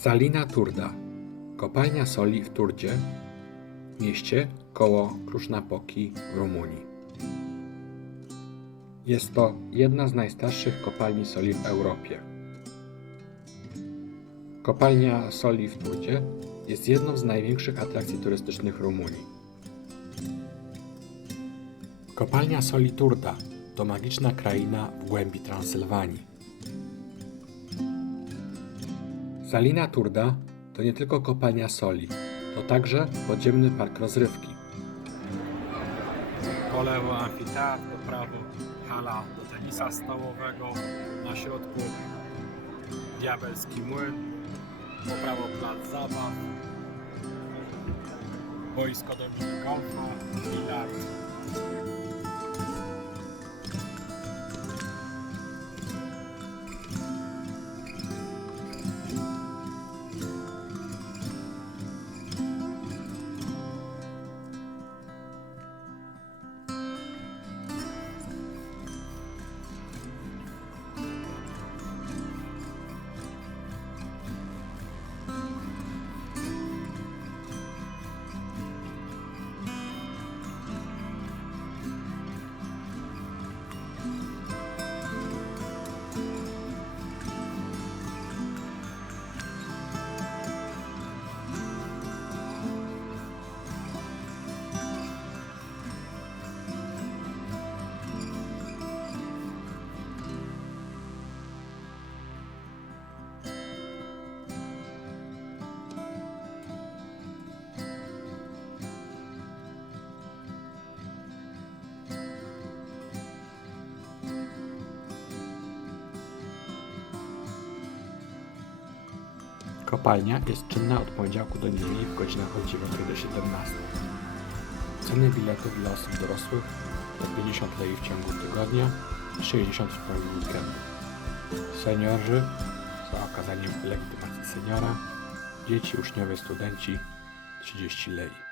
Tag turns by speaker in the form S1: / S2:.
S1: Salina Turda. Kopalnia soli w Turdzie, mieście koło Krusznapoki w Rumunii. Jest to jedna z najstarszych kopalni soli w Europie. Kopalnia soli w Turdzie jest jedną z największych atrakcji turystycznych Rumunii. Kopalnia soli Turda to magiczna kraina w głębi Transylwanii. Salina Turda to nie tylko kopalnia soli, to także podziemny park rozrywki.
S2: Po lewo amfiteatr, po prawo hala do tenisa stołowego, na środku diabelski młyn, po prawo plac zabaw, boisko do minigolfa, bilard.
S1: Kopalnia jest czynna od poniedziałku do niedzieli w godzinach od 9 do 17. Ceny biletów dla osób dorosłych to 50 lei w ciągu tygodnia i 60 w ciągu weekendu. Seniorzy za okazaniem legitymacji seniora, dzieci, uczniowie, studenci 30 lei.